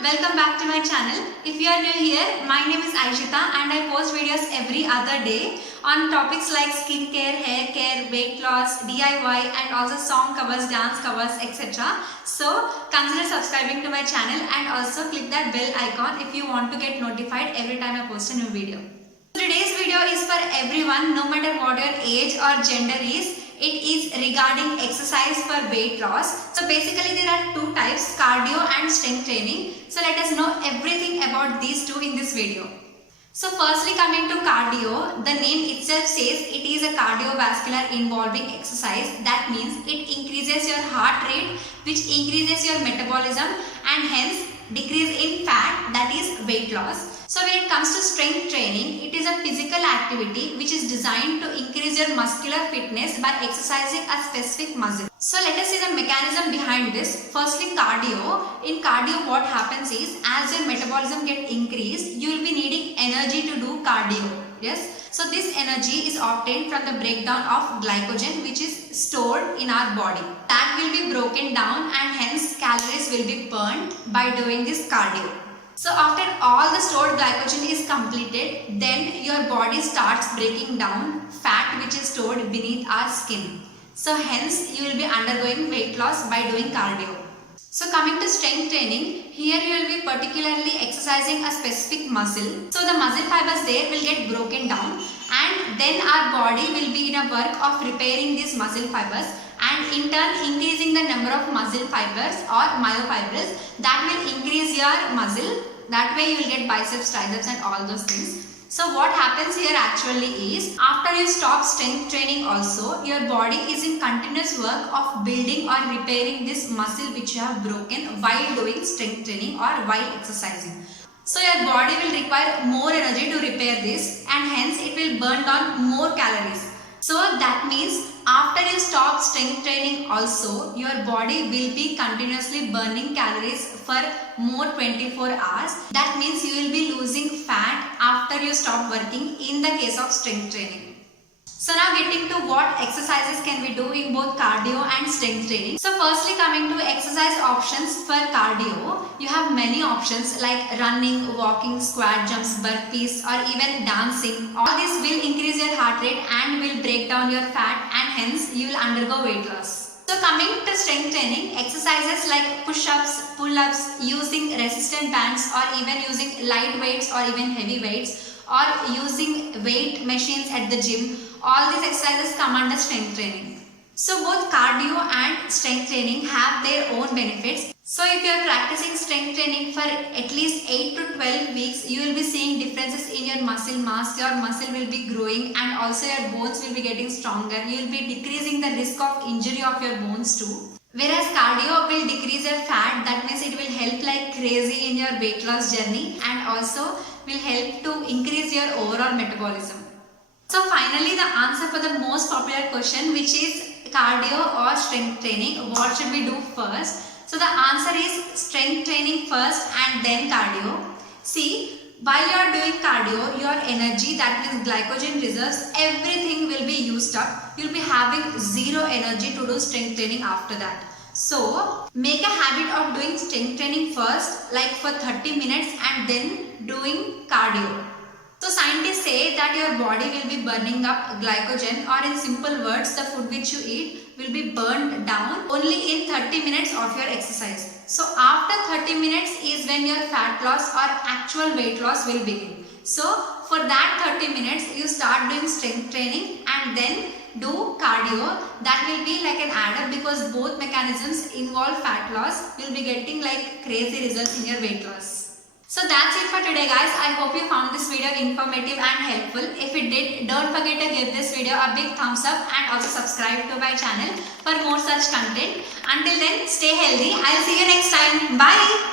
welcome back to my channel. If you are new here, my name is Aishita and I post videos every other day on topics like skincare, hair care, weight loss, DIY and also song covers, dance covers, etc. So consider subscribing to my channel and also click that bell icon if you want to get notified every time I post a new video. Today's video is for everyone, no matter what your age or gender is. It is regarding exercise for weight loss. So basically there are two types, cardio and strength training. So let us know everything about these two in this video. So firstly, coming to cardio, the name itself says it is a cardiovascular involving exercise. That means it increases your heart rate, which increases your metabolism and hence decrease in fat, that is weight loss. So when it comes to strength training, it is a physical activity which is designed to increase your muscular fitness by exercising a specific muscle. So let us see the mechanism behind this. Firstly, cardio. In cardio, what happens is as your metabolism gets increased, you will be needing energy to do cardio. Yes. So this energy is obtained from the breakdown of glycogen which is stored in our body. That will be broken down and hence calories will be burned by doing this cardio. So after all the stored glycogen is completed, then your body starts breaking down fat which is stored beneath our skin. So hence you will be undergoing weight loss by doing cardio. So coming to strength training, here you will be particularly exercising a specific muscle. So the muscle fibers there will get broken down and then our body will be in a work of repairing these muscle fibers and in turn increasing the number of muscle fibers or myofibrils. That will increase your muscle. That way you will get biceps, triceps and all those things. So what happens here actually is, after you stop strength training also, your body is in continuous work of building or repairing this muscle which you have broken while doing strength training or while exercising. So your body will require more energy to repair this and hence it will burn down more calories. So that means after you stop strength training also, your body will be continuously burning calories for more 24 hours. That means you will be losing fat after you stop working in the case of strength training. So now getting to what exercises can we do in both cardio and strength training. So firstly, coming to exercise options for cardio, you have many options like running, walking, squat jumps, burpees or even dancing. All this will increase your heart rate and will break down your fat and hence you will undergo weight loss. So coming to strength training, exercises like push-ups, pull-ups, using resistant bands or even using light weights or even heavy weights or using weight machines at the gym. All these exercises come under strength training. So both cardio and strength training have their own benefits. So if you are practicing strength training for at least 8 to 12 weeks, you will be seeing differences in your muscle mass. Your muscle will be growing and also your bones will be getting stronger. You will be decreasing the risk of injury of your bones too. Whereas cardio will decrease your fat, that means it will help like crazy in your weight loss journey and also will help to increase your overall metabolism. So finally, the answer for the most popular question, which is cardio or strength training, what should we do first? So the answer is strength training first and then cardio. See, while you are doing cardio, your energy, that means glycogen reserves, everything will be used up. You will be having zero energy to do strength training after that. So make a habit of doing strength training first, like for 30 minutes and then doing cardio. So scientists say that your body will be burning up glycogen, or in simple words, the food which you eat will be burned down only in 30 minutes of your exercise. So after 30 minutes is when your fat loss or actual weight loss will begin. So for that 30 minutes you start doing strength training and then do cardio. That will be like an add-up because both mechanisms involve fat loss. You will be getting like crazy results in your weight loss. So that's it for today guys. I hope you found this video informative and helpful. If it did, don't forget to give this video a big thumbs up and also subscribe to my channel for more such content. Until then, stay healthy. I'll see you next time. Bye.